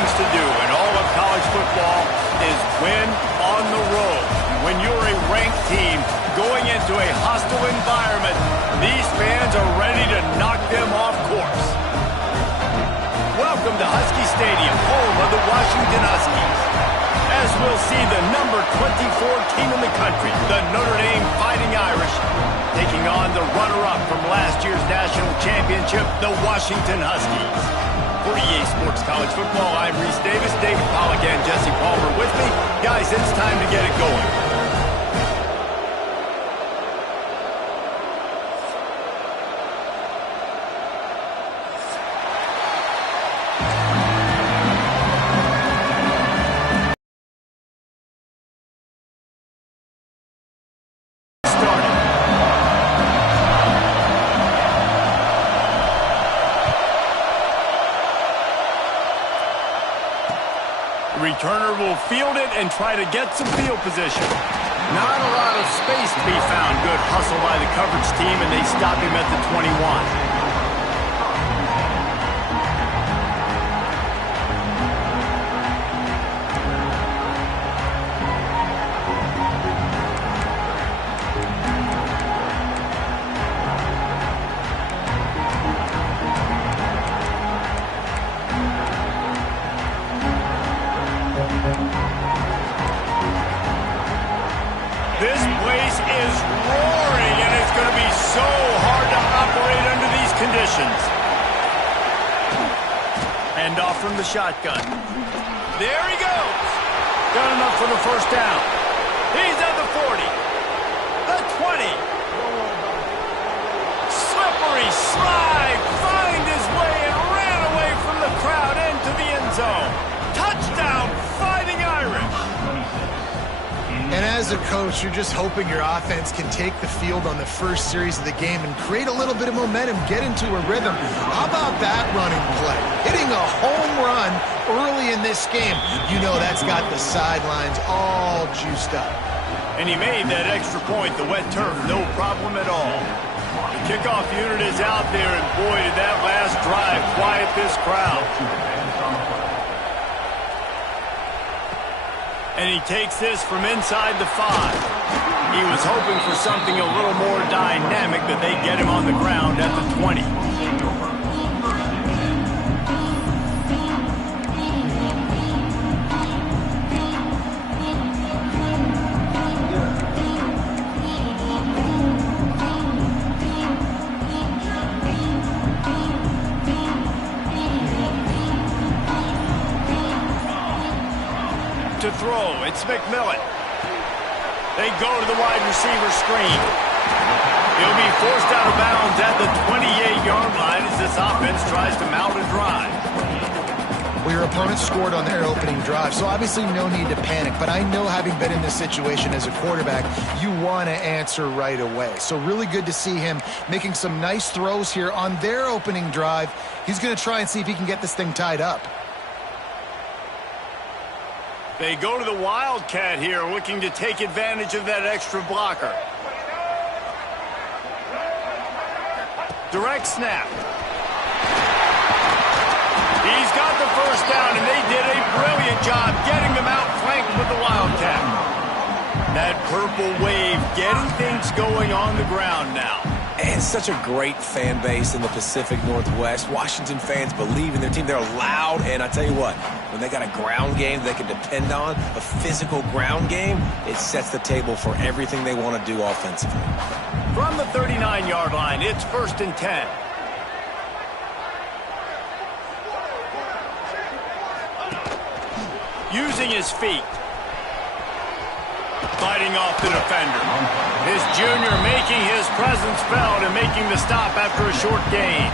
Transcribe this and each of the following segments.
things to do in all of college football is win on the road. When you're a ranked team going into a hostile environment, these fans are ready to knock them off course. Welcome to Husky Stadium, home of the Washington Huskies. As we'll see the number 24 team in the country, the Notre Dame Fighting Irish, taking on the runner-up from last year's national championship, the Washington Huskies. For EA Sports College Football, I'm Reese Davis, David Pollack, and Jesse Palmer with me. Guys, it's time to get it going. Returner will field it and try to get some field position. Not a lot of space to be found. Good hustle by the coverage team, and they stop him at the 21. This place is roaring, and it's going to be so hard to operate under these conditions. Hand off from the shotgun. There he goes. Got enough for the first down. He's at the 40. The 20. Slippery slide. Find his way and ran away from the crowd into the end zone. Touchdown, Fighting Irish. And as a coach, you're just hoping your offense can take the field on the first series of the game and create a little bit of momentum, get into a rhythm. How about that running play? Hitting a home run early in this game. You know that's got the sidelines all juiced up. And he made that extra point, the wet turf, no problem at all. The kickoff unit is out there, and boy, did that last drive quiet this crowd. And he takes this from inside the 5. He was hoping for something a little more dynamic, but they get him on the ground at the 20. To throw, it's McMillan. They go to the wide receiver screen. He'll be forced out of bounds at the 28-yard line as this offense tries to mount a drive. Well, your opponent scored on their opening drive, so obviously no need to panic. But I know, having been in this situation as a quarterback, you want to answer right away. So really good to see him making some nice throws here on their opening drive. He's going to try and see if he can get this thing tied up. They go to the Wildcat here, looking to take advantage of that extra blocker. Direct snap. He's got the first down, and they did a brilliant job getting them out flanked with the Wildcat. That purple wave getting things going on the ground now. And such a great fan base in the Pacific Northwest. Washington fans believe in their team. They're loud, and I tell you what, when they got a ground game they can depend on, a physical ground game, it sets the table for everything they want to do offensively. From the 39-yard line, it's 1st and 10. Using his feet. Fighting off the defender. His junior making his presence felt and making the stop after a short gain.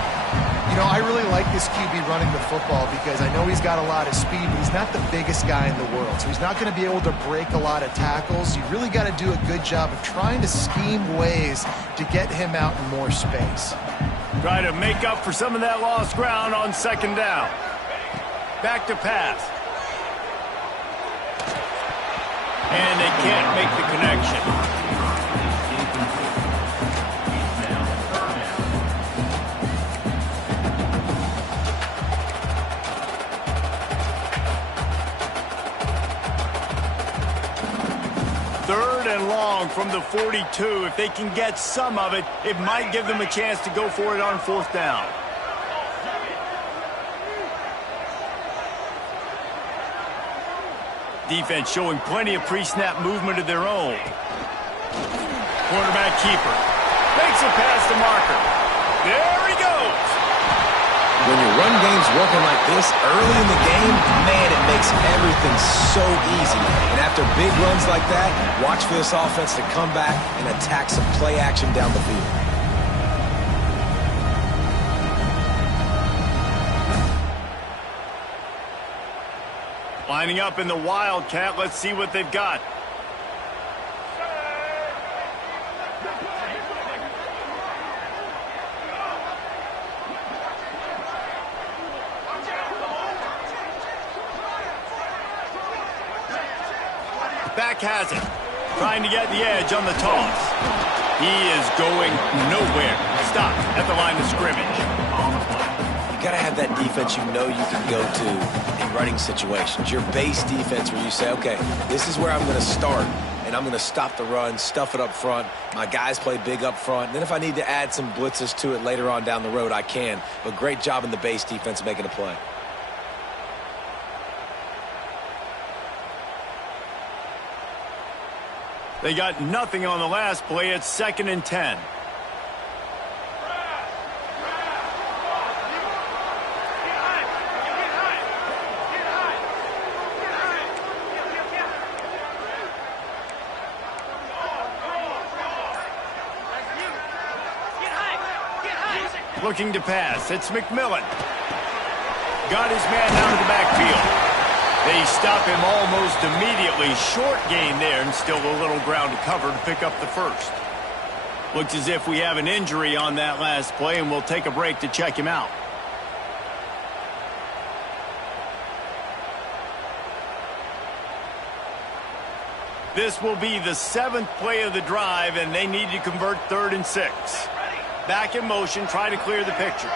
You know, I really like this QB running the football because I know he's got a lot of speed, but he's not the biggest guy in the world. So he's not going to be able to break a lot of tackles. You really got to do a good job of trying to scheme ways to get him out in more space. Try to make up for some of that lost ground on 2nd down. Back to pass. And they can't make the connection. and long from the 42. If they can get some of it, it might give them a chance to go for it on 4th down. Defense showing plenty of pre-snap movement of their own. Quarterback keeper makes it past the marker. There he goes. When your run game's working like this early in the game, man, it makes everything so easy. And after big runs like that, watch for this offense to come back and attack some play action down the field. Lining up in the Wildcat. Let's see what they've got. Back has it. Trying to get the edge on the toss. He is going nowhere. Stop at the line of scrimmage. You got to have that defense you know you can go to in running situations. Your base defense where you say, okay, this is where I'm going to start, and I'm going to stop the run, stuff it up front. My guys play big up front. Then if I need to add some blitzes to it later on down the road, I can. But great job in the base defense making a play. They got nothing on the last play. It's 2nd and 10. Looking to pass. It's McMillan. Got his man down to the backfield. They stop him almost immediately. Short gain there, and still a little ground to cover to pick up the first. Looks as if we have an injury on that last play, and we'll take a break to check him out. This will be the 7th play of the drive, and they need to convert 3rd and 6. Back in motion, try to clear the picture.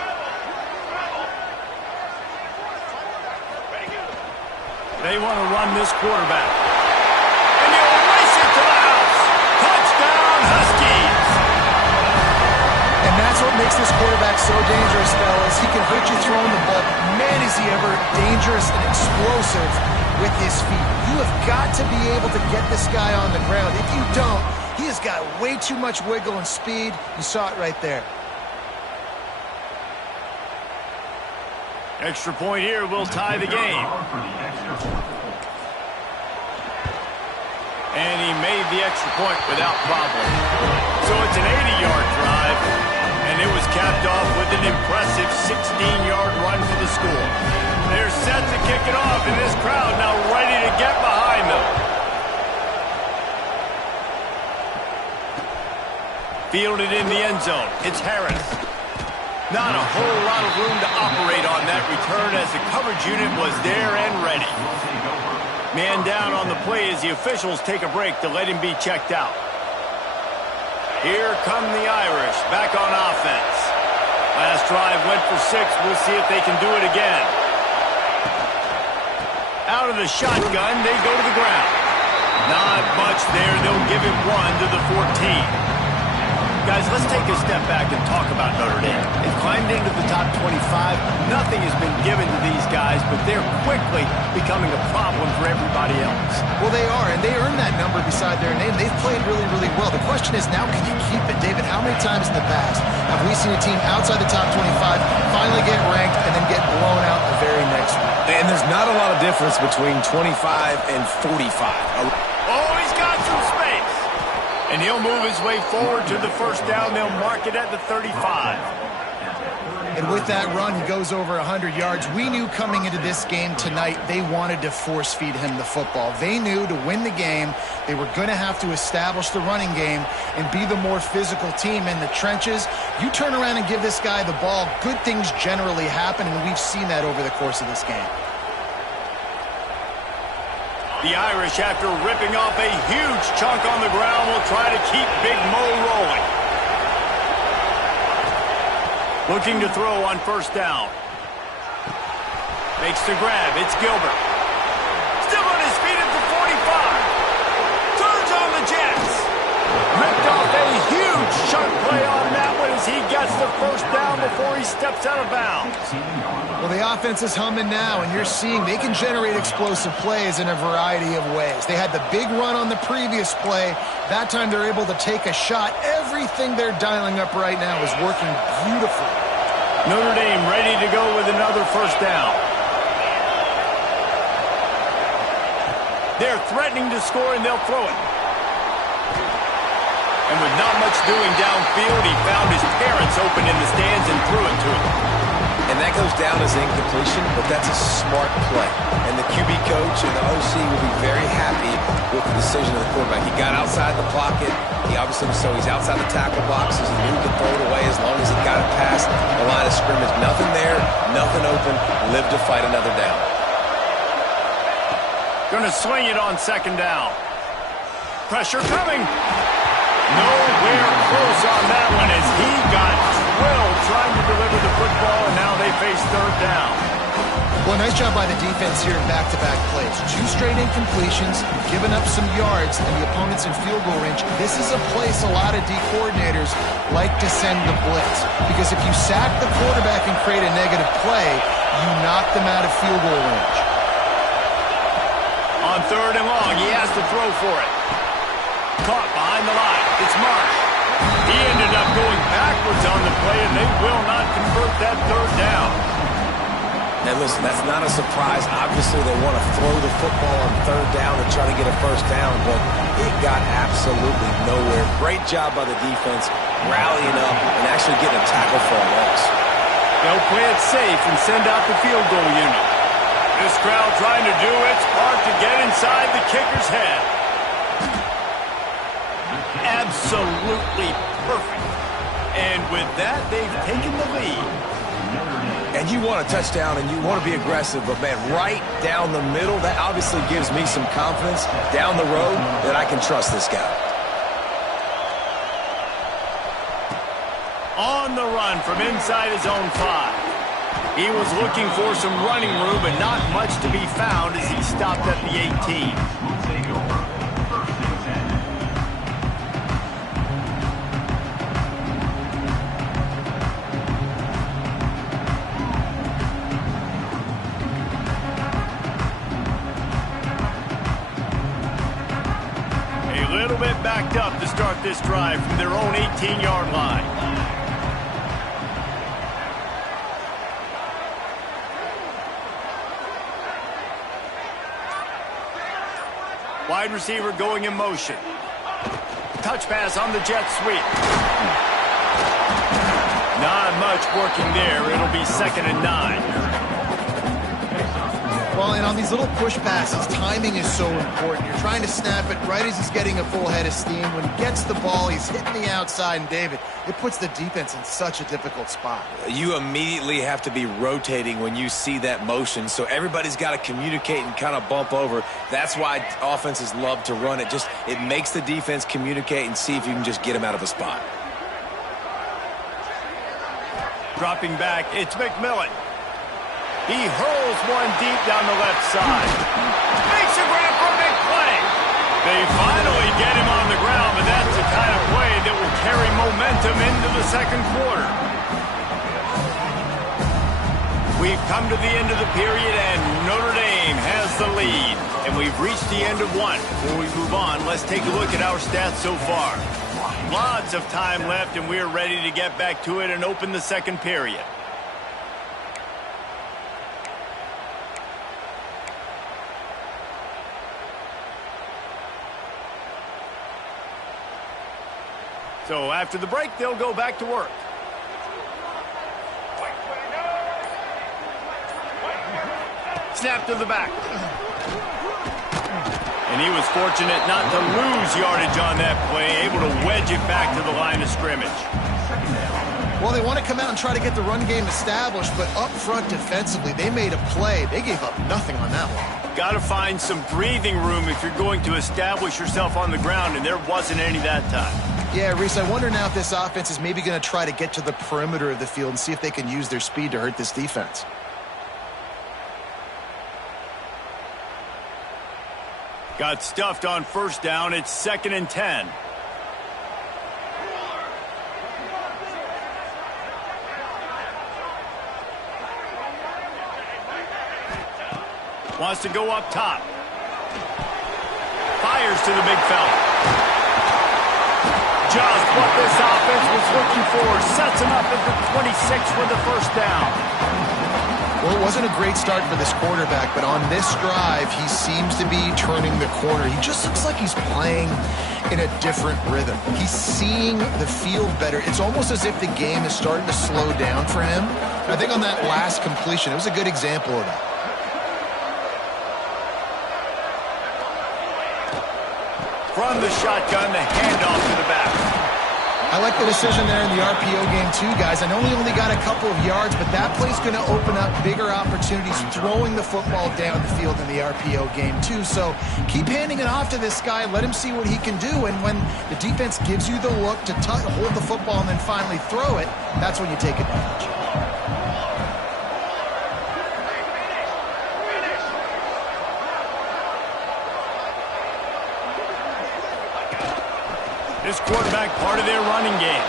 They want to run this quarterback. And he'll race it to the house. Touchdown, Huskies. And that's what makes this quarterback so dangerous, fellas. He can hurt you throwing the ball. Man, is he ever dangerous and explosive with his feet. You have got to be able to get this guy on the ground. If you don't, he has got way too much wiggle and speed. You saw it right there. Extra point here will tie the game. And he made the extra point without problem. So it's an 80-yard drive, and it was capped off with an impressive 16-yard run for the score. They're set to kick it off, and this crowd now ready to get behind them. Fielded in the end zone. It's Harris. Not a whole lot of room to operate on that return as the coverage unit was there and ready. Man down on the play as the officials take a break to let him be checked out. Here come the Irish back on offense. Last drive went for 6. We'll see if they can do it again. Out of the shotgun, they go to the ground. Not much there. They'll give him 1 to the 14. Guys, let's take a step back and talk about Notre Dame. They've climbed into the top 25. Nothing has been given to these guys, but they're quickly becoming a problem for everybody else. Well, they are, and they earned that number beside their name. They've played really, really well. The question is now, can you keep it? David, how many times in the past have we seen a team outside the top 25 finally get ranked and then get blown out the very next week? And there's not a lot of difference between 25 and 45. Oh, he's got some space. And he'll move his way forward to the first down. They'll mark it at the 35. And with that run, he goes over 100 yards. We knew coming into this game tonight, they wanted to force feed him the football. They knew to win the game, they were going to have to establish the running game and be the more physical team in the trenches. You turn around and give this guy the ball, good things generally happen, and we've seen that over the course of this game. The Irish, after ripping off a huge chunk on the ground, will try to keep Big Mo rolling. Looking to throw on first down. Makes the grab. It's Gilbert. Still on his feet at the 45. Turns on the Jets. sharp play on that one as he gets the first down before he steps out of bounds. Well, the offense is humming now, and you're seeing they can generate explosive plays in a variety of ways. They had the big run on the previous play. That time they're able to take a shot. Everything they're dialing up right now is working beautifully. Notre Dame ready to go with another first down. They're threatening to score, and they'll throw it. And with not much doing downfield, he found his parents open in the stands and threw it to him. And that goes down as incompletion, but that's a smart play. And the QB coach and the OC will be very happy with the decision of the quarterback. He got outside the pocket. He obviously so he's outside the tackle boxes. He knew he could throw it away as long as he got it past the line of scrimmage. Nothing there, nothing open. Live to fight another down. Going to swing it on second down. Pressure coming. Nowhere close on that one as he got drilled trying to deliver the football, and now they face third down. Well, nice job by the defense here in back-to-back plays. 2 straight incompletions, giving up some yards, and the opponent's in field goal range. This is a place a lot of D coordinators like to send the blitz, because if you sack the quarterback and create a negative play, you knock them out of field goal range. On third and long, he has to throw for it. Caught behind the line. It's Marsh. He ended up going backwards on the play, and they will not convert that third down. And listen, that's not a surprise. Obviously, they want to throw the football on third down and try to get a first down, but it got absolutely nowhere. Great job by the defense, rallying up and actually getting a tackle for a loss. They'll play it safe and send out the field goal unit. This crowd trying to do its part to get inside the kicker's head. Absolutely perfect. And with that, they've taken the lead. And you want a touchdown and you want to be aggressive, but man, right down the middle, that obviously gives me some confidence down the road that I can trust this guy. On the run from inside his own 5. He was looking for some running room, but not much to be found as he stopped at the 18. A little bit backed up to start this drive from their own 18-yard line. Wide receiver going in motion. Touch pass on the jet sweep. Not much working there. It'll be 2nd and 9. Well, and on these little push passes, timing is so important. You're trying to snap it right as he's getting a full head of steam. When he gets the ball, he's hitting the outside, and David, it puts the defense in such a difficult spot. You immediately have to be rotating when you see that motion, so everybody's got to communicate and kind of bump over. That's why offenses love to run it. It makes the defense communicate and see if you can just get them out of a spot. Dropping back, it's McMillan. He hurls one deep down the left side. Makes a grab for a big play. They finally get him on the ground, but that's the kind of play that will carry momentum into the second quarter. We've come to the end of the period, and Notre Dame has the lead. And we've reached the end of one. Before we move on, let's take a look at our stats so far. Lots of time left, and we're ready to get back to it and open the second period. So after the break, they'll go back to work. Snap to the back. And he was fortunate not to lose yardage on that play, able to wedge it back to the line of scrimmage. Well, they want to come out and try to get the run game established, but up front defensively, they made a play. They gave up nothing on that one. Got to find some breathing room if you're going to establish yourself on the ground, and there wasn't any that time. Yeah, Reese, I wonder now if this offense is maybe going to try to get to the perimeter of the field and see if they can use their speed to hurt this defense. Got stuffed on first down. It's 2nd and 10. Wants to go up top. Fires to the big fella. Just what this offense was looking for. Sets him up at the 26 for the first down. Well, it wasn't a great start for this quarterback, but on this drive, he seems to be turning the corner. He just looks like he's playing in a different rhythm. He's seeing the field better. It's almost as if the game is starting to slow down for him. I think on that last completion, it was a good example of that. From the shotgun, the handoff to the back. I like the decision there in the RPO game too, guys. I know he only got a couple of yards, but that play's going to open up bigger opportunities throwing the football down the field in the RPO game too. So keep handing it off to this guy. Let him see what he can do. And when the defense gives you the look to hold the football and then finally throw it, that's when you take advantage. This quarterback part of their running game.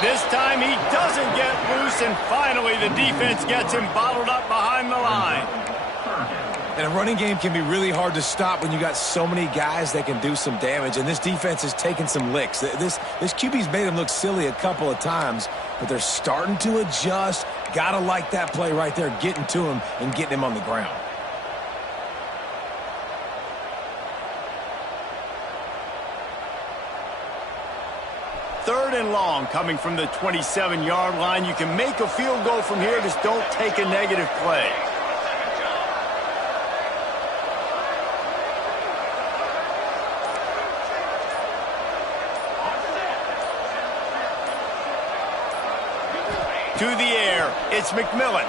This time he doesn't get loose, and finally the defense gets him bottled up behind the line. And a running game can be really hard to stop when you got so many guys that can do some damage, and this defense is taking some licks. This QB's made him look silly a couple of times, but they're starting to adjust. Gotta like that play right there, getting to him and getting him on the ground. Third and long coming from the 27-yard line. You can make a field goal from here, just don't take a negative play. To the air, it's McMillan.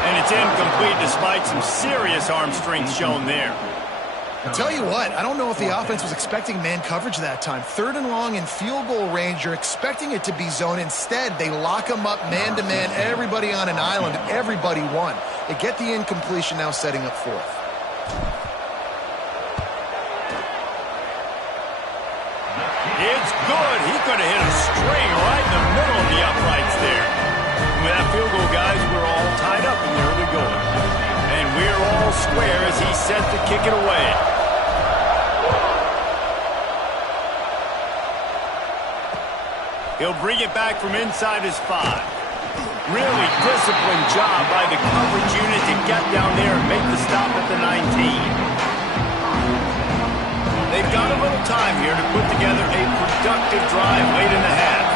And it's incomplete despite some serious arm strength shown there. I'll tell you what, I don't know if the offense was expecting man coverage that time. Third and long in field goal range, you're expecting it to be zone. Instead, they lock them up man-to-man, everybody on an island, everybody won. They get the incompletion, now setting up fourth. It's good. He could have hit a string right in the middle of the uprights there. With that field goal, guys, we're all tied up in the early going. And we're all square as he's set to kick it away. He'll bring it back from inside his 5. Really disciplined job by the coverage unit to get down there and make the stop at the 19. They've got a little time here to put together a productive drive late in the half.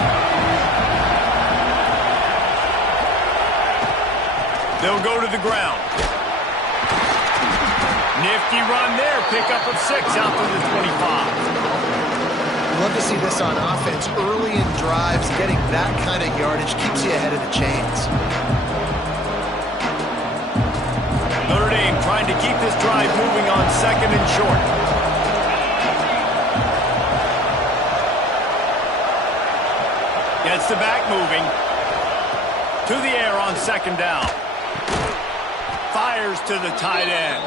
They'll go to the ground. Nifty run there. Pickup of 6 out to the 25. Love to see this on offense. Early in drives, getting that kind of yardage keeps you ahead of the chains. Notre Dame trying to keep this drive moving on 2nd and short. Gets the back moving. To the air on 2nd down. Fires to the tight end.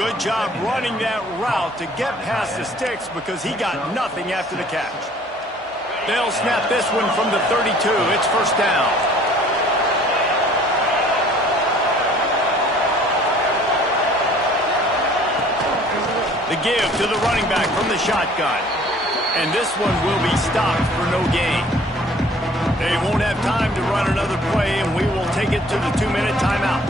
Good job running that route to get past the sticks because he got nothing after the catch. They'll snap this one from the 32. It's first down. The give to the running back from the shotgun. And this one will be stopped for no gain. They won't have time to run another play, and we will take it to the 2-minute timeout.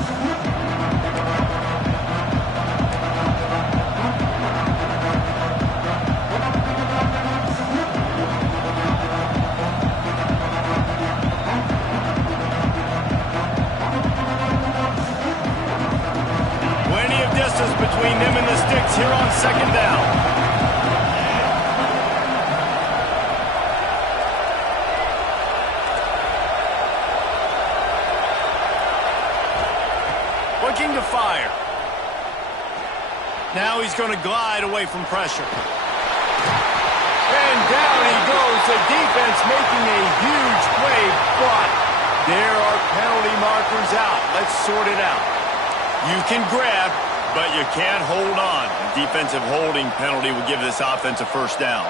Plenty of distance between them and the sticks here on 2nd down. Looking to fire. Now he's going to glide away from pressure. And down he goes. The defense making a huge play, but there are penalty markers out. Let's sort it out. You can grab, but you can't hold on. A defensive holding penalty will give this offense a first down.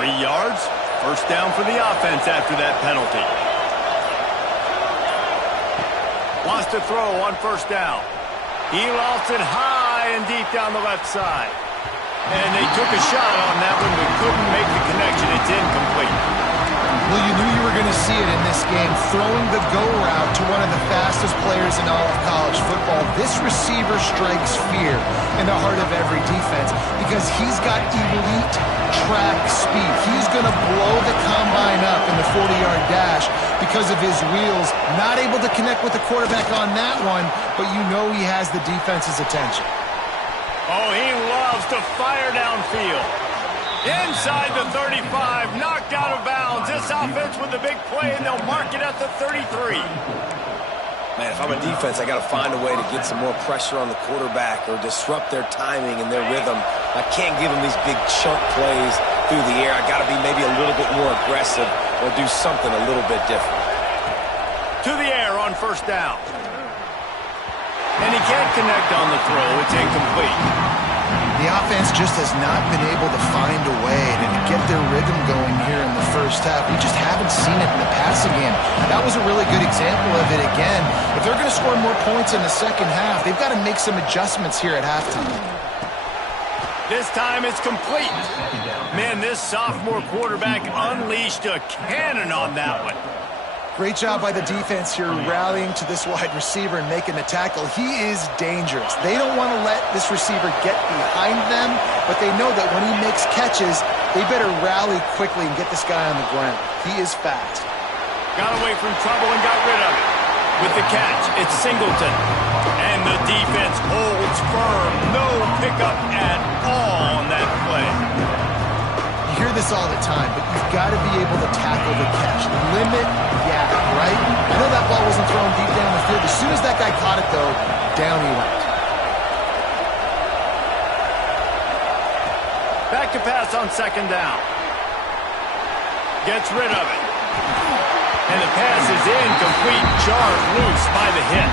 3 yards. First down for the offense after that penalty. Wants to throw on first down. He lost it high and deep down the left side. And they took a shot on that one, but couldn't make the connection. It's incomplete. Well, you knew you were going to see it in this game, throwing the go route to one of the fastest players in all of college football. This receiver strikes fear in the heart of every defense because he's got elite track speed. He's going to blow the combine up in the 40-yard dash because of his wheels. Not able to connect with the quarterback on that one, but you know he has the defense's attention. Oh, he loves to fire downfield. Inside the 35, knocked out of bounds. This offense with the big play, and they'll mark it at the 33. Man, if I'm a defense, I got to find a way to get some more pressure on the quarterback or disrupt their timing and their rhythm. I can't give them these big chunk plays through the air. I got to be maybe a little bit more aggressive or do something a little bit different. To the air on first down. And he can't connect on the throw. It's incomplete. The offense just has not been able to find a way to get their rhythm going here in the first half. We just haven't seen it in the passing game. That was a really good example of it again. If they're going to score more points in the second half, they've got to make some adjustments here at halftime. This time it's complete. Man, this sophomore quarterback unleashed a cannon on that one. Great job by the defense here rallying to this wide receiver and making the tackle. He is dangerous. They don't want to let this receiver get behind them, but they know that when he makes catches, they better rally quickly and get this guy on the ground. He is fast. Got away from trouble and got rid of it. With the catch, it's Singleton. And the defense holds firm. No pickup at all on that play. You hear this all the time, but you've got to be able to tackle the catch. Limit gap, right? I know that ball wasn't thrown deep down the field. As soon as that guy caught it, though, down he went. Back to pass on second down. Gets rid of it. And the pass is incomplete. Jarred loose by the hit.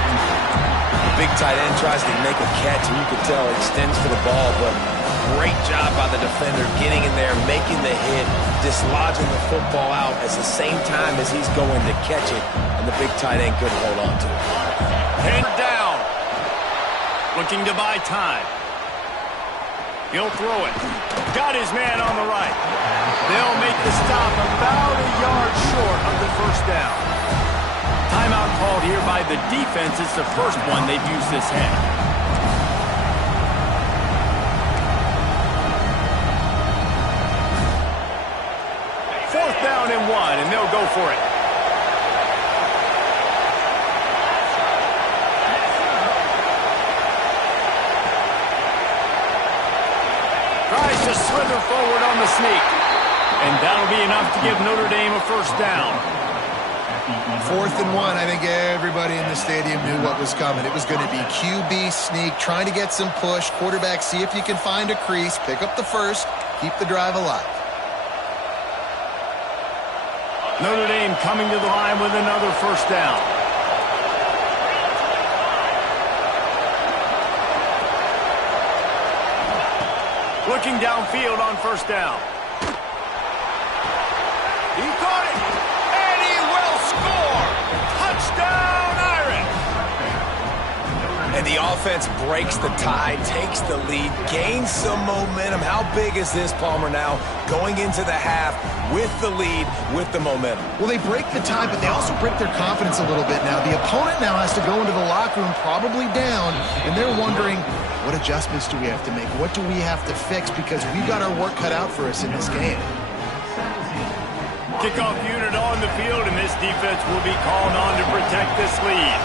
The big tight end tries to make a catch, and you can tell he extends for the ball, but great job by the defender getting in there, making the hit, dislodging the football out at the same time as he's going to catch it, and the big tight end couldn't hold on to it. Pinned down. Looking to buy time. He'll throw it. Got his man on the right. They'll make the stop about a yard short of the first down. Timeout called here by the defense. It's the first one they've used this half. Fourth down and 1, and they'll go for it. Tries to slither forward on the sneak. And that'll be enough to give Notre Dame a first down. 4th and 1, I think everybody in the stadium knew what was coming. It was going to be QB sneak, trying to get some push. Quarterback, see if you can find a crease, pick up the first, keep the drive alive. Notre Dame coming to the line with another first down. Looking downfield on first down. He caught it, and he will score. Touchdown, Irish. And the offense breaks the tie, takes the lead, gains some momentum. How big is this, Palmer, now going into the half with the lead, with the momentum? Well, they break the tie, but they also break their confidence a little bit now. The opponent now has to go into the locker room probably down, and they're wondering, what adjustments do we have to make? What do we have to fix? Because we've got our work cut out for us in this game. Kickoff unit on the field, and this defense will be called on to protect this lead.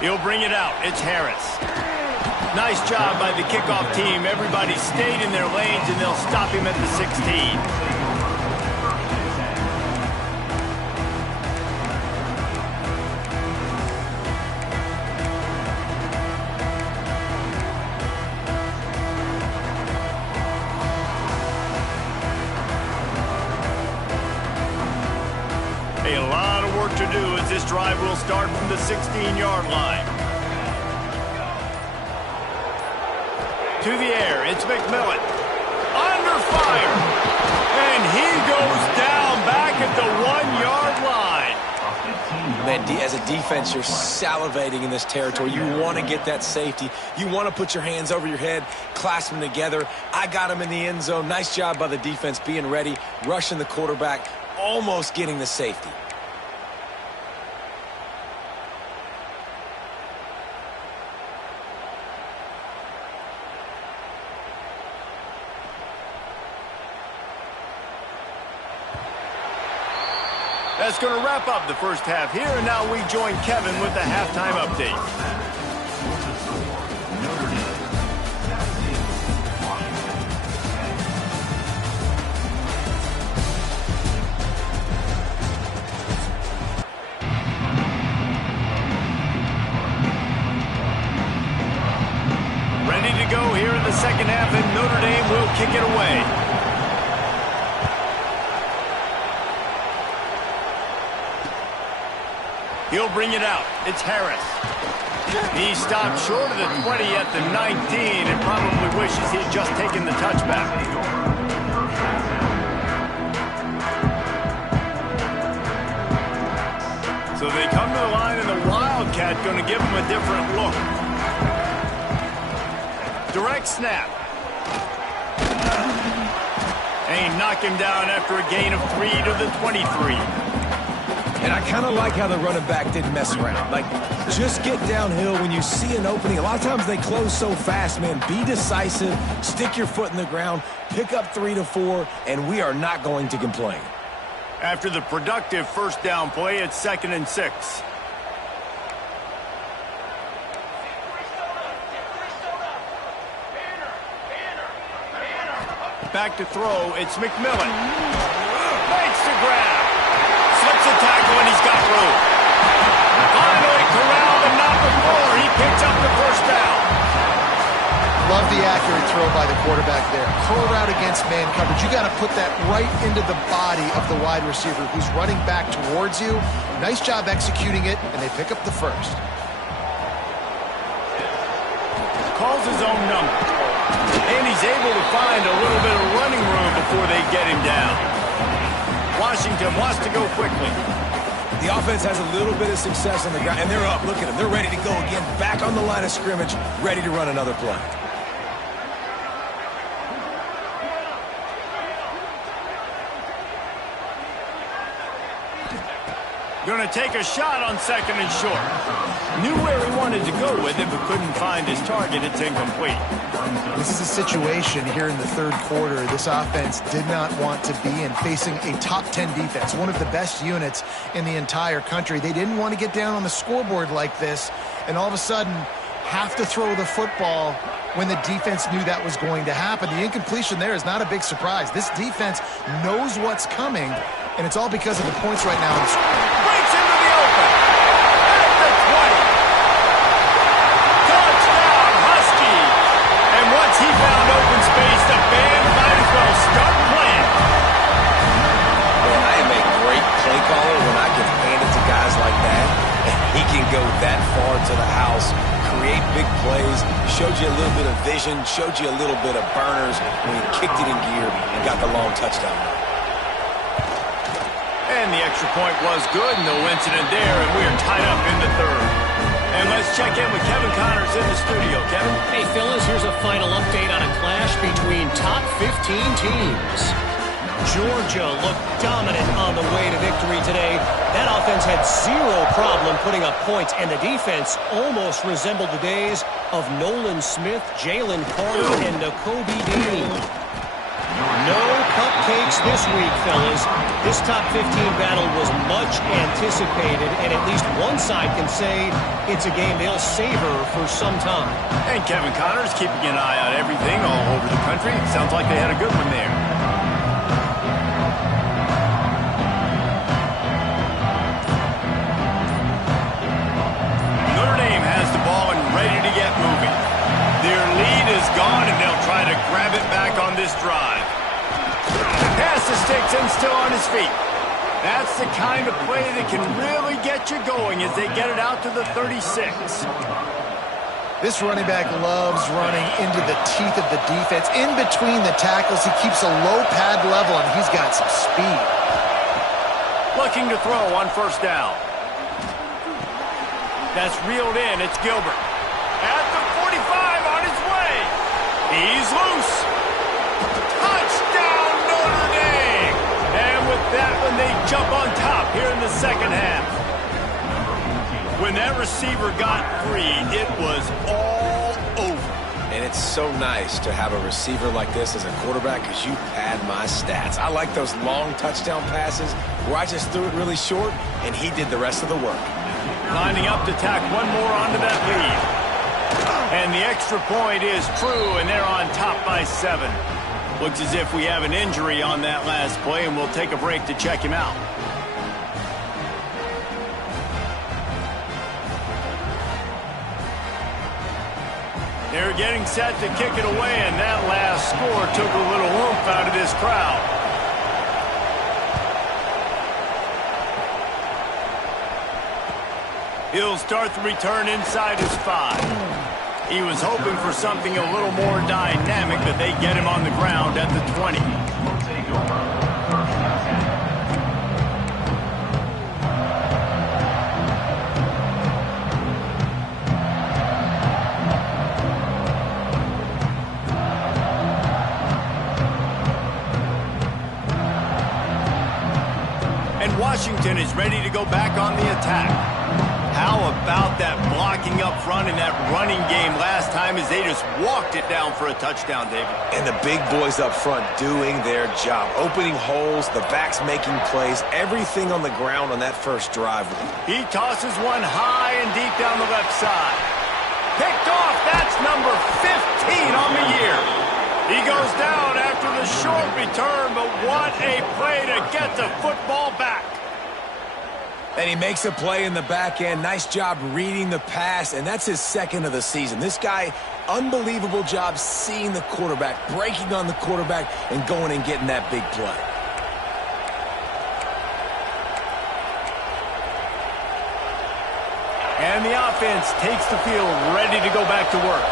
He'll bring it out. It's Harris. Nice job by the kickoff team. Everybody stayed in their lanes, and they'll stop him at the 16. A lot of work to do as this drive will start from the 16-yard line. To the air, it's McMillan. Under fire. And he goes down back at the 1-yard line. Man, as a defense, you're salivating in this territory. You want to get that safety. You want to put your hands over your head, clasp them together. I got him in the end zone. Nice job by the defense being ready, rushing the quarterback, almost getting the safety. That's going to wrap up the first half here, and now we join Kevin with the halftime update. Ready to go here in the second half, and Notre Dame will kick it away. He'll bring it out. It's Harris. He stopped short of the 20 at the 19 and probably wishes he'd just taken the touchback. So they come to the line, and the Wildcat going to give him a different look. Direct snap. And he knocked him down after a gain of 3 to the 23. And I kind of like how the running back didn't mess around. Like, just get downhill when you see an opening. A lot of times they close so fast, man. Be decisive, stick your foot in the ground, pick up 3 to 4, and we are not going to complain. After the productive first down play, it's 2nd and 6. Back to throw, it's McMillan. Makes the grab. Slips a tackle, and he's got room. Finally corralled, and not before. He picks up the first down. Love the accurate throw by the quarterback there. Curl route against man coverage. You got to put that right into the body of the wide receiver who's running back towards you. Nice job executing it, and they pick up the first. Calls his own number. And he's able to find a little bit of running room before they get him down. Washington wants to go quickly. The offense has a little bit of success on the ground, and they're up. Look at them. They're ready to go again. Back on the line of scrimmage, ready to run another play. Going to take a shot on 2nd and short. Knew where he wanted to go with it, but couldn't find his target. It's incomplete. This is a situation here in the third quarter this offense did not want to be in, facing a top 10 defense, one of the best units in the entire country. They didn't want to get down on the scoreboard like this, and all of a sudden have to throw the football when the defense knew that was going to happen. The incompletion there is not a big surprise. This defense knows what's coming, and it's all because of the points right now. Breaks into the open. At the 20. Touchdown, Huskies. And once he found open space, the band might as well start playing. Man, I am a great play caller when I can hand it to guys like that. And he can go that far to the house, create big plays, showed you a little bit of vision, showed you a little bit of burners when he kicked it in gear and got the long touchdown. And the extra point was good. No incident there, and we are tied up in the third. And let's check in with Kevin Connors in the studio. Kevin? Hey, fellas, here's a final update on a clash between top 15 teams. Georgia looked dominant on the way to victory today. That offense had zero problem putting up points, and the defense almost resembled the days of Nolan Smith, Jalen Carter, and Nakobe Dean. No cupcakes this week, fellas. This top 15 battle was much anticipated, and at least one side can say it's a game they'll savor for some time. And Kevin Connors keeping an eye on everything all over the country. Sounds like they had a good one there. Notre Dame has the ball and ready to get moving. Their lead is gone, and they'll try to grab it back on this drive. Pass the sticks and still on his feet. That's the kind of play that can really get you going as they get it out to the 36. This running back loves running into the teeth of the defense. In between the tackles, he keeps a low pad level, and he's got some speed. Looking to throw on first down. That's reeled in. It's Gilbert. At the 45 on his way. He's loose. Touchdown, Notre Dame. And with that one, they jump on top here in the second half. When that receiver got free, it was all over. And it's so nice to have a receiver like this as a quarterback because you pad my stats. I like those long touchdown passes where I just threw it really short and he did the rest of the work. Lining up to tack one more onto that lead. And the extra point is true, and they're on top by 7. Looks as if we have an injury on that last play, and we'll take a break to check him out. They're getting set to kick it away, and that last score took a little oomph out of this crowd. He'll start the return inside his 5. He was hoping for something a little more dynamic, but they get him on the ground at the 20. Washington is ready to go back on the attack. How about that blocking up front and that running game last time as they just walked it down for a touchdown, David? And the big boys up front doing their job. Opening holes, the backs making plays, everything on the ground on that first drive. He tosses one high and deep down the left side. Picked off, that's number 15 on the year. He goes down after the short return, but what a play to get the football back. And he makes a play in the back end. Nice job reading the pass, and that's his second of the season. This guy, unbelievable job seeing the quarterback, breaking on the quarterback, and going and getting that big play. And the offense takes the field, ready to go back to work.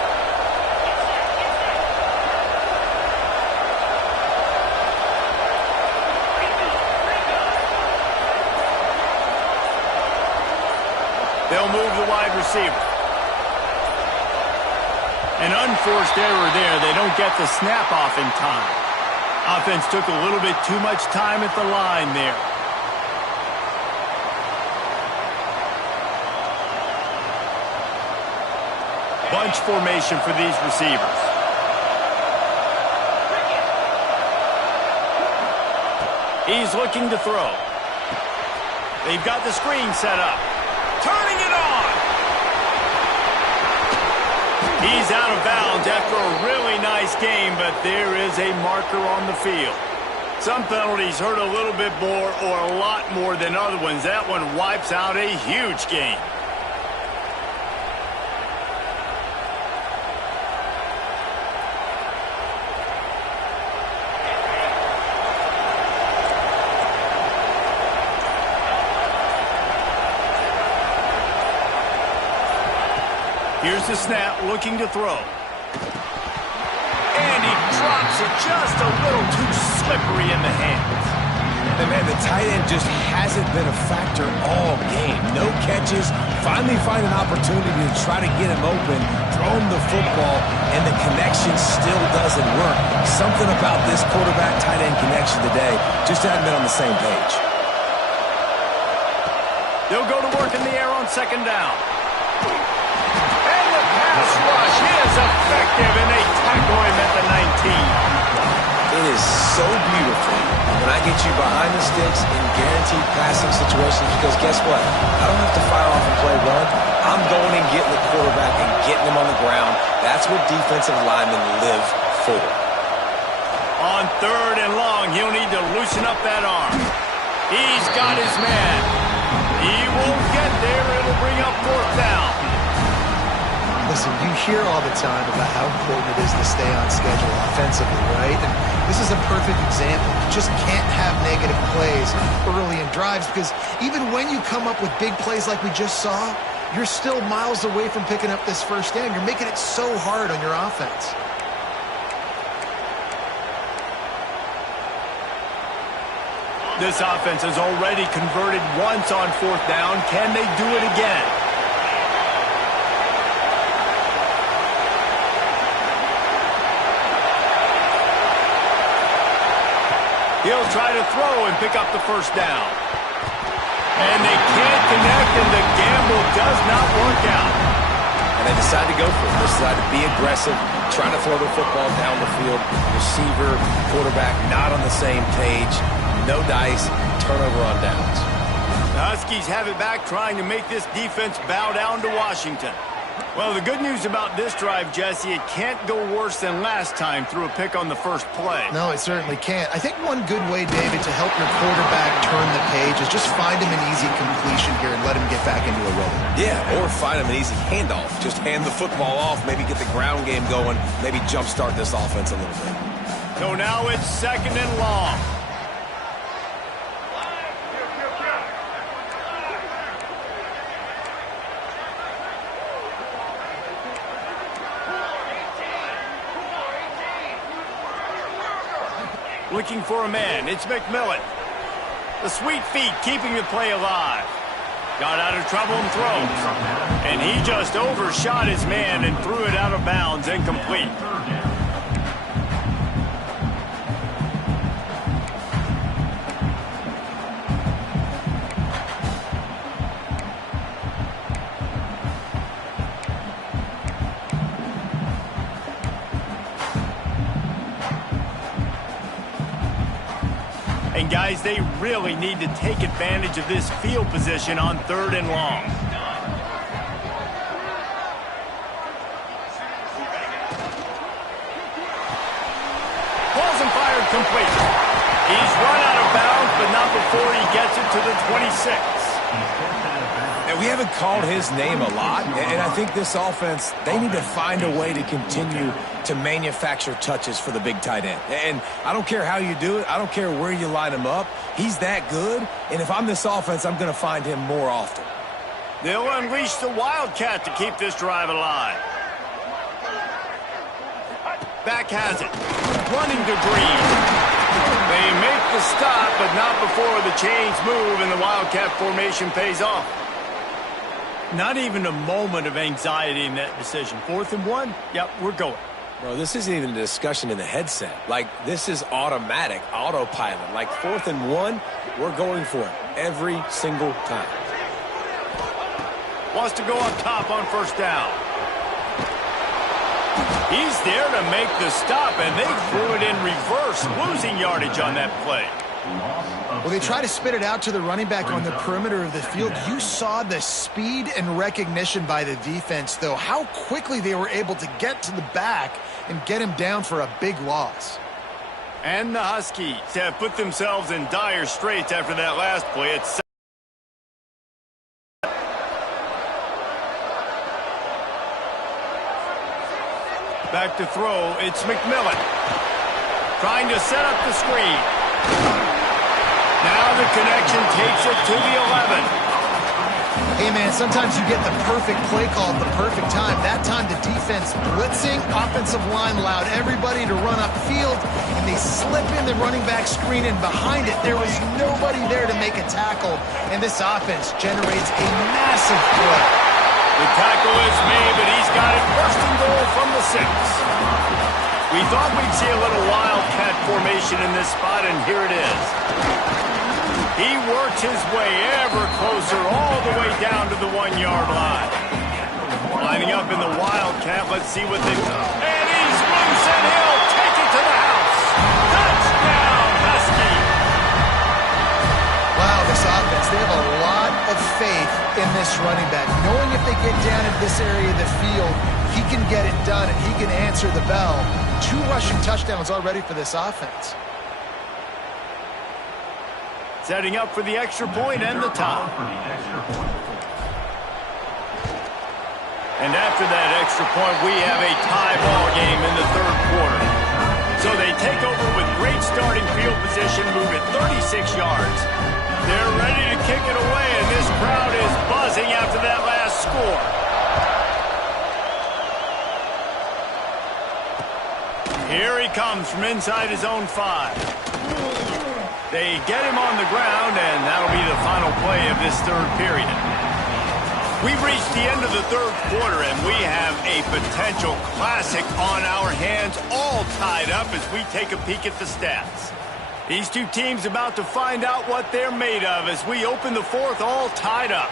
They'll move the wide receiver. An unforced error there. They don't get the snap off in time. Offense took a little bit too much time at the line there. Bunch formation for these receivers. He's looking to throw. They've got the screen set up. Turning it on. He's out of bounds after a really nice game, but there is a marker on the field. Some penalties hurt a little bit more or a lot more than other ones. That one wipes out a huge game. Here's the snap, looking to throw. And he drops it just a little too slippery in the hands. And man, the tight end just hasn't been a factor all game. No catches, finally find an opportunity to try to get him open, throw him the football, and the connection still doesn't work. Something about this quarterback-tight end connection today just hasn't been on the same page. They'll go to work in the air on second down. Pass rush is effective, and they tackle him at the 19. It is so beautiful when I get you behind the sticks in guaranteed passing situations because guess what? I don't have to fire off and play run. I'm going and getting the quarterback and getting him on the ground. That's what defensive linemen live for. On third and long, he'll need to loosen up that arm. He's got his man. He won't get there. It'll bring up fourth down. Listen, you hear all the time about how important it is to stay on schedule offensively, right? And this is a perfect example. You just can't have negative plays early in drives because even when you come up with big plays like we just saw, you're still miles away from picking up this first down. You're making it so hard on your offense. This offense has already converted once on fourth down. Can they do it again? He'll try to throw and pick up the first down. And they can't connect, and the gamble does not work out. And they decide to go for it. They decide to be aggressive, trying to throw the football down the field. Receiver, quarterback, not on the same page. No dice, turnover on downs. The Huskies have it back, trying to make this defense bow down to Washington. Well, the good news about this drive, Jesse, it can't go worse than last time through a pick on the first play. No, it certainly can't. I think one good way, David, to help your quarterback turn the page is just find him an easy completion here and let him get back into a rhythm. Yeah, or find him an easy handoff. Just hand the football off, maybe get the ground game going, maybe jumpstart this offense a little bit. So now it's 2nd and long. Looking for a man. It's McMillan. The sweet feet keeping the play alive. Got out of trouble and throws. And he just overshot his man and threw it out of bounds, incomplete. And guys, they really need to take advantage of this field position on 3rd and long. Balls and fired complete. He's run out of bounds, but not before he gets it to the 26. And we haven't called his name a lot, and I think this offense, they need to find a way to continue to manufacture touches for the big tight end. And I don't care how you do it. I don't care where you line him up. He's that good, and if I'm this offense, I'm going to find him more often. They'll unleash the Wildcat to keep this drive alive. Back has it. Running to Green. They make the stop, but not before the chains move and the Wildcat formation pays off. Not even a moment of anxiety in that decision. 4th and 1? Yep, we're going. Bro, this isn't even a discussion in the headset. Like, this is automatic, autopilot. Like, 4th and 1, we're going for it every single time. Wants to go up top on first down. He's there to make the stop, and they threw it in reverse, losing yardage on that play. Well, they try to spit it out to the running back on the perimeter of the field. You saw the speed and recognition by the defense, though, how quickly they were able to get to the back and get him down for a big loss. And the Huskies have put themselves in dire straits after that last play. It's back to throw. It's McMillan. Trying to set up the screen. Now the connection takes it to the 11. Hey, man, sometimes you get the perfect play call at the perfect time. That time the defense blitzing, offensive line allowed everybody to run upfield, and they slip in the running back screen, and behind it there was nobody there to make a tackle, and this offense generates a massive play. The tackle is made, but he's got it 1st and goal from the 6. We thought we'd see a little Wildcat formation in this spot, and here it is. He works his way ever closer all the way down to the 1-yard line. Lining up in the Wildcat, let's see what they've done. And he's loose, and he'll take it to the house. Touchdown, Husky! Wow, this offense, they have a lot of faith in this running back, knowing if they get down in this area of the field, he can get it done and he can answer the bell. 2 rushing touchdowns already for this offense. Setting up for the extra point and the tie. And after that extra point, we have a tie ball game in the 3rd quarter. So they take over with great starting field position, move it 36 yards. They're ready to kick it away, and this crowd is buzzing after that last score. Here he comes from inside his own 5. They get him on the ground, and that'll be the final play of this third period. We've reached the end of the third quarter, and we have a potential classic on our hands, all tied up as we take a peek at the stats. These two teams about to find out what they're made of as we open the fourth, all tied up.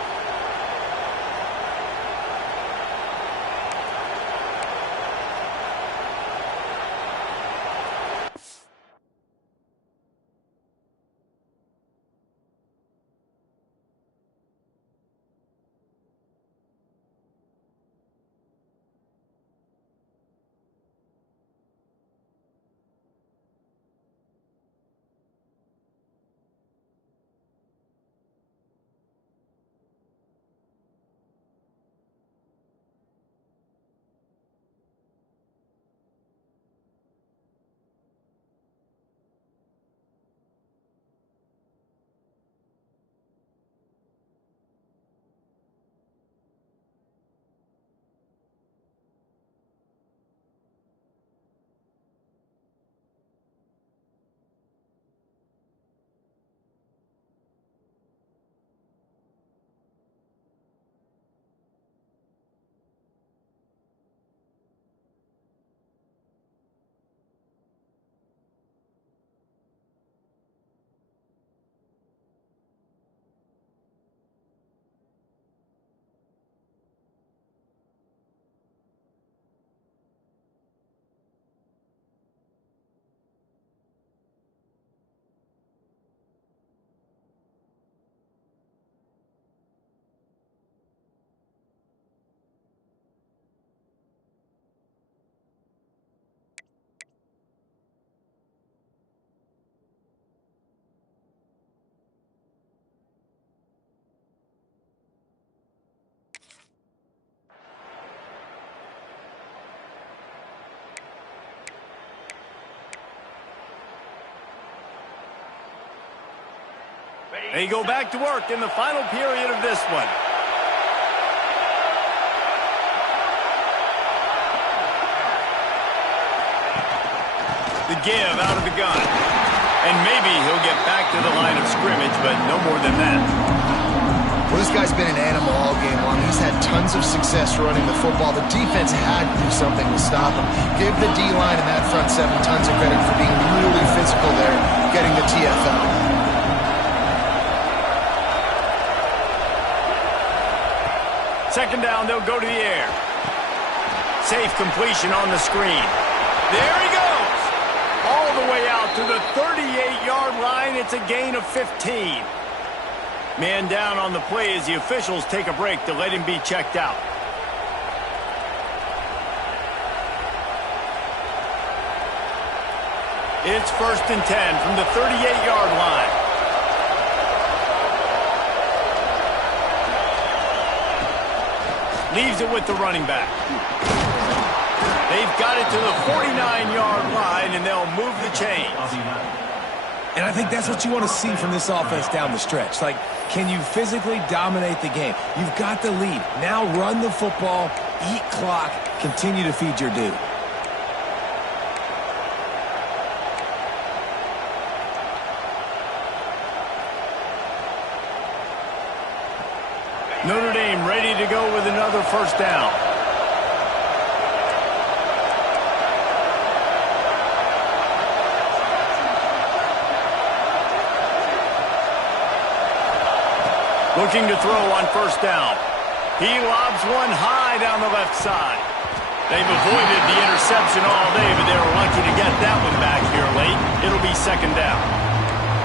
They go back to work in the final period of this one. The give out of the gun. And maybe he'll get back to the line of scrimmage, but no more than that. Well, this guy's been an animal all game long. He's had tons of success running the football. The defense had to do something to stop him. Give the D-line and that front seven tons of credit for being really physical there, getting the TFL. Second down, they'll go to the air. Safe completion on the screen. There he goes. All the way out to the 38-yard line. It's a gain of 15. Man down on the play as the officials take a break to let him be checked out. It's 1st and 10 from the 38-yard line. Leaves it with the running back. They've got it to the 49-yard line, and they'll move the chains. And I think that's what you want to see from this offense down the stretch. Like, can you physically dominate the game? You've got the lead. Now run the football, eat clock, continue to feed your dude. Notre Dame ready to go with another first down. Looking to throw on first down. He lobs one high down the left side. They've avoided the interception all day, but they were lucky to get that one back here late. It'll be second down.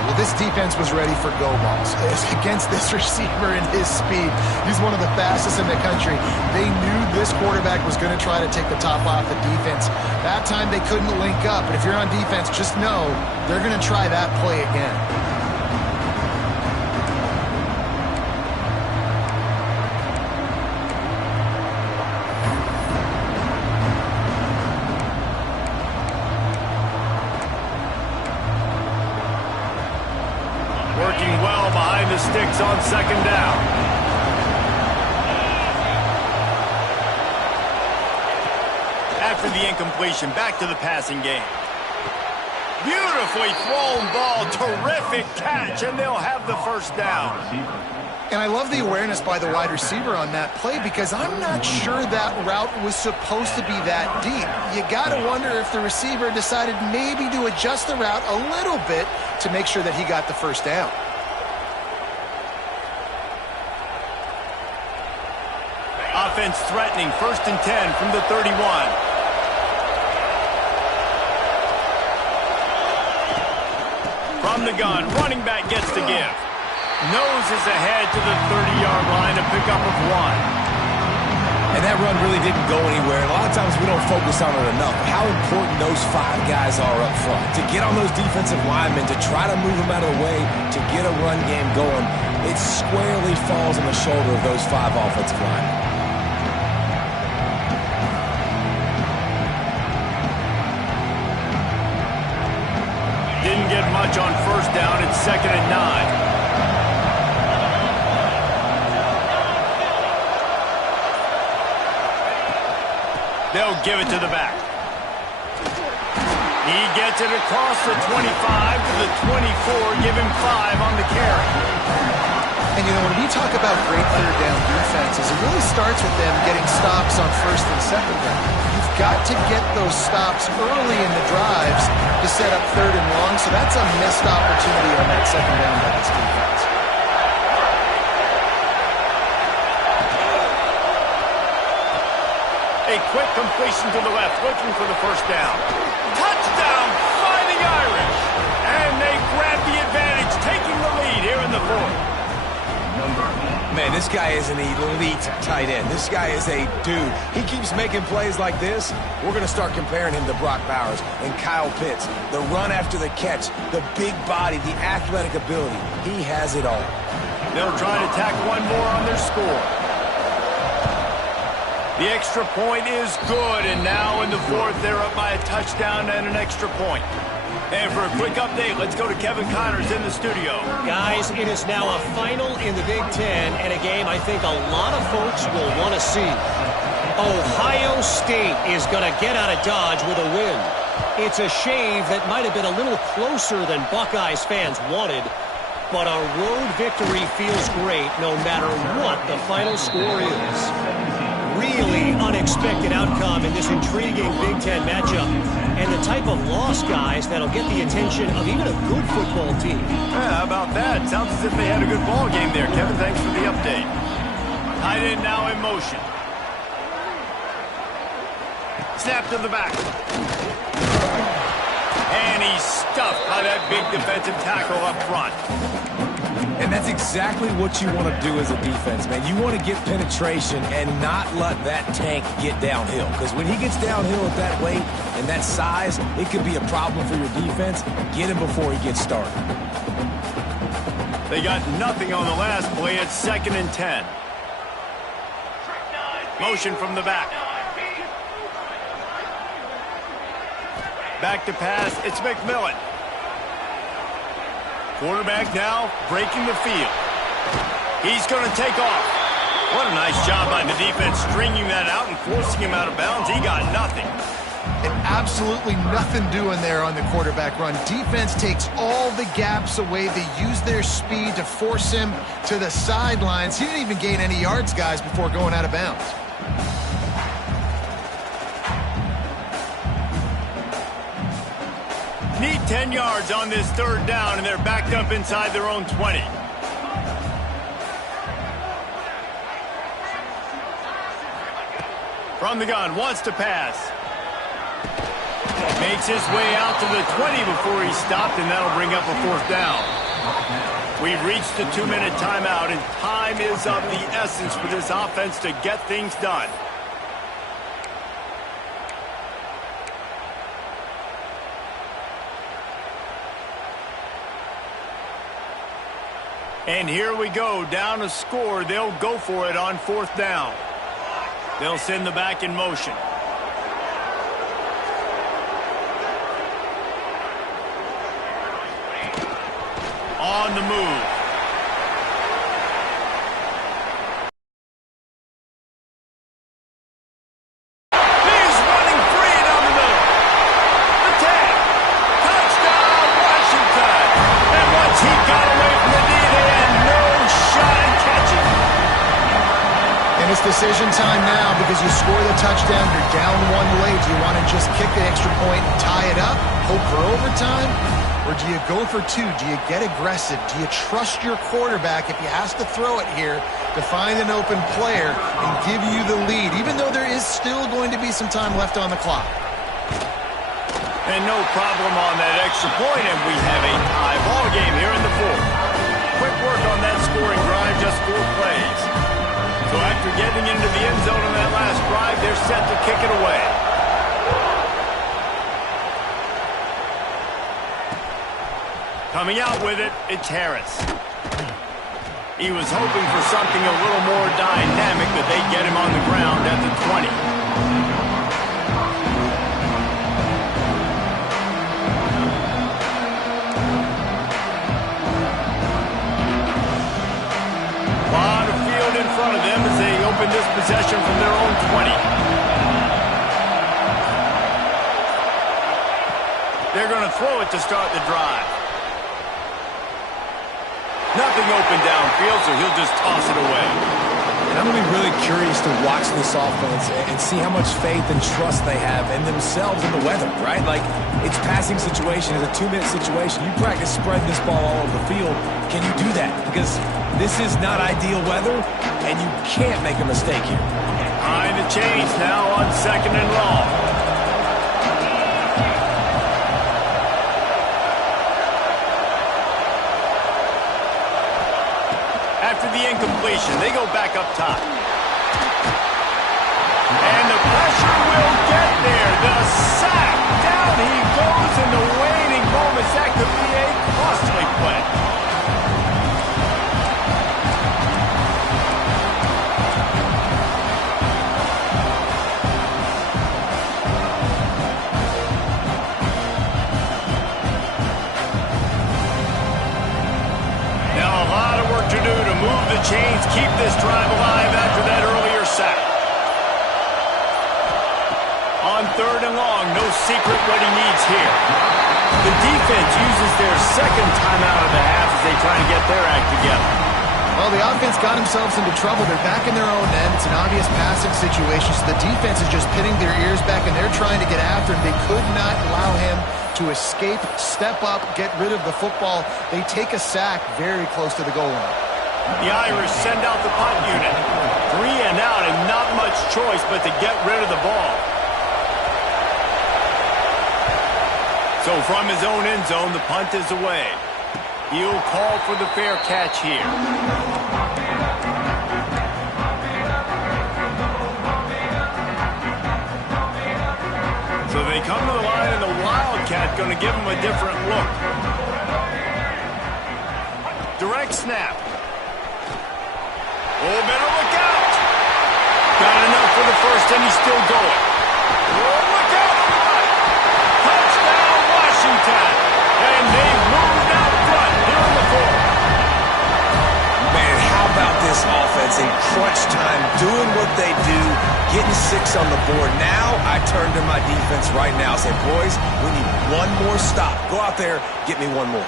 Well, this defense was ready for go balls. Against this receiver and his speed, he's one of the fastest in the country. They knew this quarterback was going to try to take the top off the defense. That time they couldn't link up, but if you're on defense, just know they're going to try that play again. Working well behind the sticks on second down. after the incompletion. Back to the passing game. Beautifully thrown ball. Terrific catch, and they'll have the first down. And I love the awareness by the wide receiver on that play because I'm not sure that route was supposed to be that deep. You got to wonder if the receiver decided maybe to adjust the route a little bit to make sure that he got the first down. Offense threatening, 1st and 10 from the 31. From the gun, running back gets the give. Noses ahead to the 30-yard line, a pickup of 1. And that run really didn't go anywhere. And a lot of times we don't focus on it enough. How important those 5 guys are up front. To get on those defensive linemen, to try to move them out of the way, to get a run game going, it squarely falls on the shoulder of those 5 offensive linemen. Didn't get much on 1st down. It's 2nd and 9. They'll give it to the back. He gets it across the 25 to the 24. Give him 5 on the carry. And, you know, when we talk about great third down defenses, it really starts with them getting stops on 1st and 2nd down. You've got to get those stops early in the drives to set up 3rd and long, so that's a missed opportunity on that 2nd down by this defense. A quick completion to the left, looking for the first down. Touchdown, Fighting Irish! And they grab the advantage, taking the lead here in the 4th. Man, this guy is an elite tight end. This guy is a dude. He keeps making plays like this. We're going to start comparing him to Brock Bowers and Kyle Pitts. The run after the catch, the big body, the athletic ability. He has it all. They'll try to tack one more on their score. The extra point is good, and now in the 4th, they're up by a touchdown and an extra point. And for a quick update, let's go to Kevin Connors in the studio. Guys, it is now a final in the Big Ten, and a game I think a lot of folks will want to see. Ohio State is going to get out of Dodge with a win. It's a shave that might have been a little closer than Buckeyes fans wanted, but a road victory feels great no matter what the final score is. Really unexpected outcome in this intriguing Big Ten matchup, and the type of loss, guys, that'll get the attention of even a good football team. Yeah, how about that? Sounds as if they had a good ball game there. Kevin, thanks for the update. Tight end now in motion. Snap to the back. And he's stuffed by that big defensive tackle up front. And that's exactly what you want to do as a defense, man. You want to get penetration and not let that tank get downhill. Because when he gets downhill at that weight and that size, it could be a problem for your defense. Get him before he gets started. They got nothing on the last play. It's 2nd and 10. Motion from the back. Back to pass. It's McMillan. Quarterback now breaking the field. He's going to take off. What a nice job by the defense stringing that out and forcing him out of bounds. He got nothing. And absolutely nothing doing there on the quarterback run. Defense takes all the gaps away. They use their speed to force him to the sidelines. He didn't even gain any yards, guys, before going out of bounds. Need 10 yards on this 3rd down, and they're backed up inside their own 20. From the gun, wants to pass. Makes his way out to the 20 before he stopped, and that'll bring up a 4th down. We've reached the 2-minute timeout, and time is of the essence for this offense to get things done. And here we go, down a score. They'll go for it on 4th down. They'll send the back in motion. On the move. He's running free It's decision time now because you score the touchdown, you're down one way. Do you want to just kick the extra point and tie it up, hope for overtime? Or do you go for two? Do you get aggressive? Do you trust your quarterback if he has to throw it here to find an open player and give you the lead, even though there is still going to be some time left on the clock? And no problem on that extra point, and we have a tie ball game here in the fourth. Quick work on that scoring drive, just 4 plays. So after getting into the end zone on that last drive, they're set to kick it away. Coming out with it, it's Harris. He was hoping for something a little more dynamic, but they get him on the ground at the 20. A lot of field in front of them as they open this possession from their own 20. They're going to throw it to start the drive. Nothing open downfield, so he'll just toss it away. And I'm going to be really curious to watch this offense and see how much faith and trust they have in themselves and the weather, right? Like, it's passing situation, it's a 2-minute situation. You practice spreading this ball all over the field. Can you do that? Because this is not ideal weather, and you can't make a mistake here. Behind the chains now on 2nd and long. After the incompletion, they go back up top. And the pressure will get there. The sack. Down he goes in the waning moments. That could be a costly play. To do to move the chains, keep this drive alive after that earlier sack. On 3rd and long, no secret what he needs here. The defense uses their 2nd timeout of the half as they try to get their act together. Well, the offense got themselves into trouble. They're back in their own end. It's an obvious passing situation, so the defense is just pitting their ears back, and they're trying to get after him. They could not allow him to escape, step up, get rid of the football. They take a sack very close to the goal line. The Irish send out the punt unit. 3 and out and not much choice but to get rid of the ball. So from his own end zone, the punt is away. He'll call for the fair catch here. So they come to the line, and the Wildcat going to give him a different look. Direct snap. Oh, better look out. Got enough for the first, and he's still going. Oh, look out on the right. Touchdown, Washington. And they've moved out front here in the fourth. Man, how about this offense in crunch time, doing what they do, getting 6 on the board. Now I turn to my defense right now and say, boys, we need one more stop. Go out there, get me one more.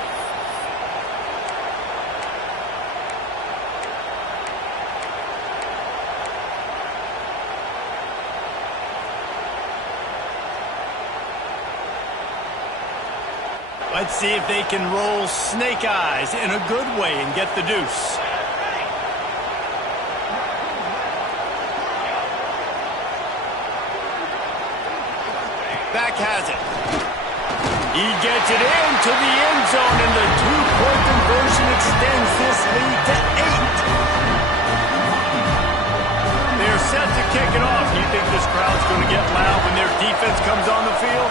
Let's see if they can roll snake eyes in a good way and get the deuce. Back has it. He gets it into the end zone, and the 2-point conversion extends this lead to 8. They're set to kick it off. Do you think this crowd's going to get loud when their defense comes on the field?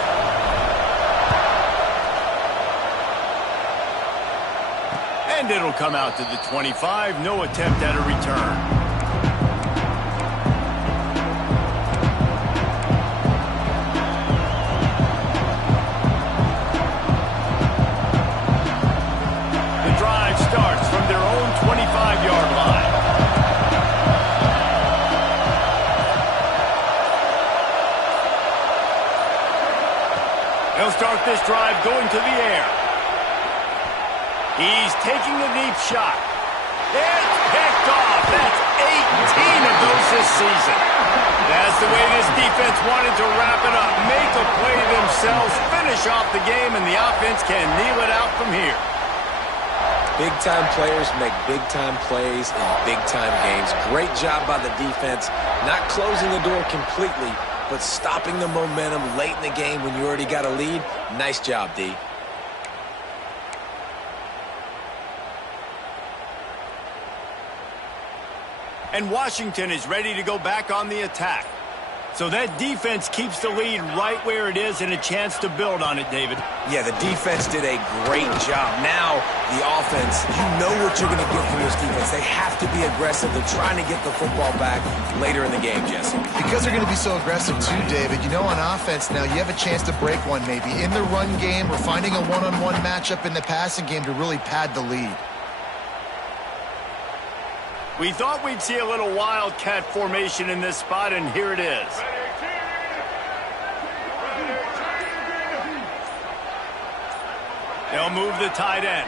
And it'll come out to the 25. No attempt at a return. The drive starts from their own 25-yard line. They'll start this drive going to the air. He's taking a deep shot. It's picked off. That's 18 of those this season. That's the way this defense wanted to wrap it up. Make a play themselves, finish off the game, and the offense can kneel it out from here. Big-time players make big-time plays in big-time games. Great job by the defense, not closing the door completely, but stopping the momentum late in the game when you already got a lead. Nice job, D. And Washington is ready to go back on the attack. So that defense keeps the lead right where it is and a chance to build on it, David. Yeah, the defense did a great job. Now, the offense, you know what you're going to get from this defense. They have to be aggressive. They're trying to get the football back later in the game, Jesse. Because they're going to be so aggressive too, David. You know, on offense now, you have a chance to break one maybe in the run game or finding a one-on-one matchup in the passing game to really pad the lead. We thought we'd see a little wildcat formation in this spot, and here it is. They'll move the tight end.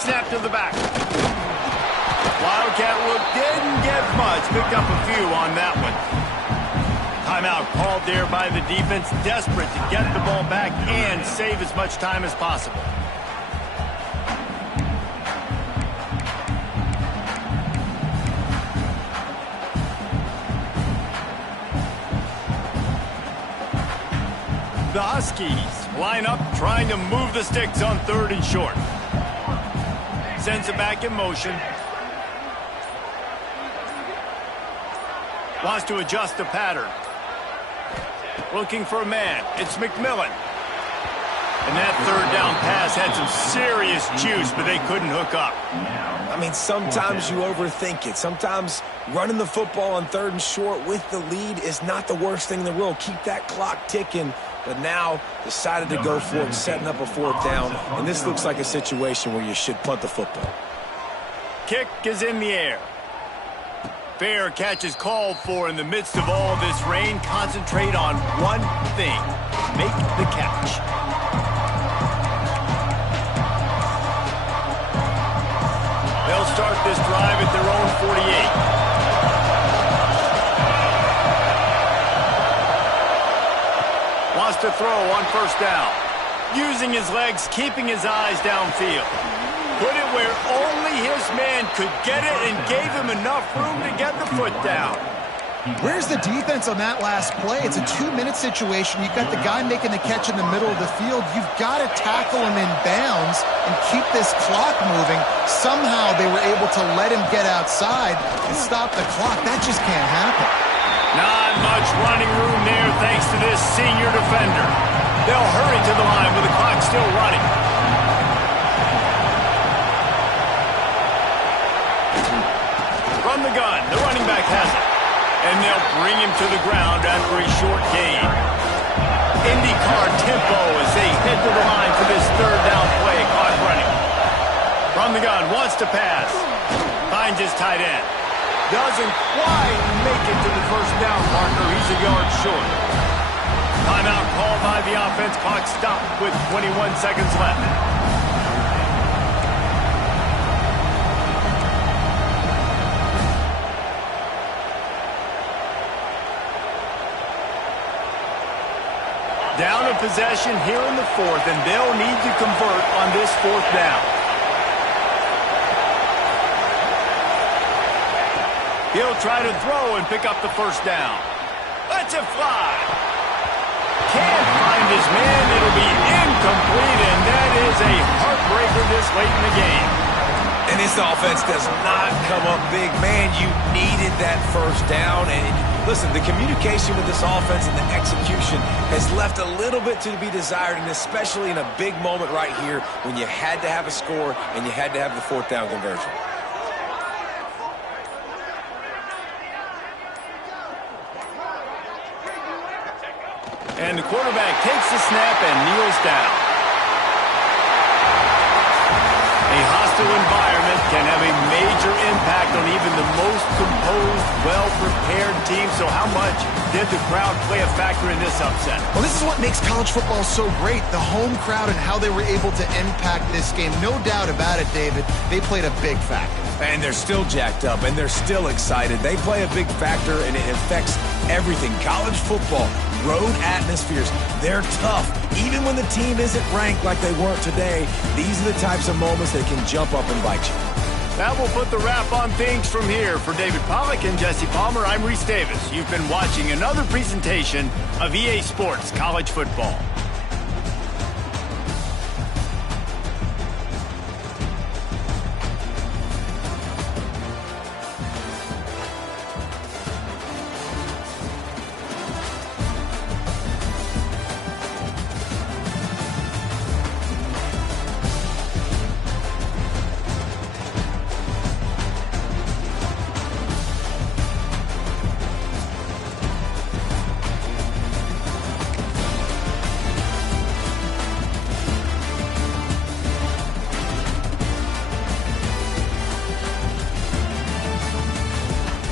Snap to the back. Wildcat look didn't get much. Picked up a few on that one. Timeout called there by the defense. Desperate to get the ball back and save as much time as possible. The Huskies line up trying to move the sticks on 3rd and short. Sends it back in motion. Wants to adjust the pattern. Looking for a man. It's McMillan. And that 3rd down pass had some serious juice, but they couldn't hook up. I mean, sometimes you overthink it. Sometimes running the football on 3rd and short with the lead is not the worst thing in the world. Keep that clock ticking. But now decided to go for it, setting up a 4th down. And this looks like a situation where you should punt the football. Kick is in the air. Fair catch is called for in the midst of all this rain. Concentrate on one thing. Make the catch. They'll start this drive at their own 48. Wants to throw on 1st down. Using his legs, keeping his eyes downfield. Put it where only his man could get it and gave him enough room to get the foot down. Where's the defense on that last play? It's a 2-minute situation. You've got the guy making the catch in the middle of the field. You've got to tackle him in bounds and keep this clock moving. Somehow they were able to let him get outside and stop the clock. That just can't happen. Not much running room there thanks to this senior defender. They'll hurry to the line with the clock still running. From the gun, the running back has it. And they'll bring him to the ground after a short gain. IndyCar tempo as they head to the line for this 3rd down play. Clock running. From the gun, wants to pass. Finds his tight end. Doesn't quite make it to the 1st down marker. He's a yard short. Timeout called by the offense. Clock stopped with 21 seconds left. Down a possession here in the 4th, and they'll need to convert on this 4th down. He'll try to throw and pick up the 1st down. Lets it fly. Can't find his man. It'll be incomplete, and that is a heartbreaker this late in the game. And this offense does not come up big. Man, you needed that 1st down. And listen, the communication with this offense and the execution has left a little bit to be desired, and especially in a big moment right here when you had to have a score and you had to have the 4th down conversion. And the quarterback takes the snap and kneels down. A hostile hostile environment can have a major impact on even the most composed, well-prepared team. So how much did the crowd play a factor in this upset? Well, this is what makes college football so great, the home crowd and how they were able to impact this game. No doubt about it, David. They played a big factor. And they're still jacked up, and they're still excited. They play a big factor, and it affects everything. College football, road atmospheres, they're tough. Even when the team isn't ranked like they weren't today, these are the types of moments that can jump up and bite you. That will put the wrap on things from here. For David Pollack and Jesse Palmer, I'm Reese Davis. You've been watching another presentation of EA Sports College Football.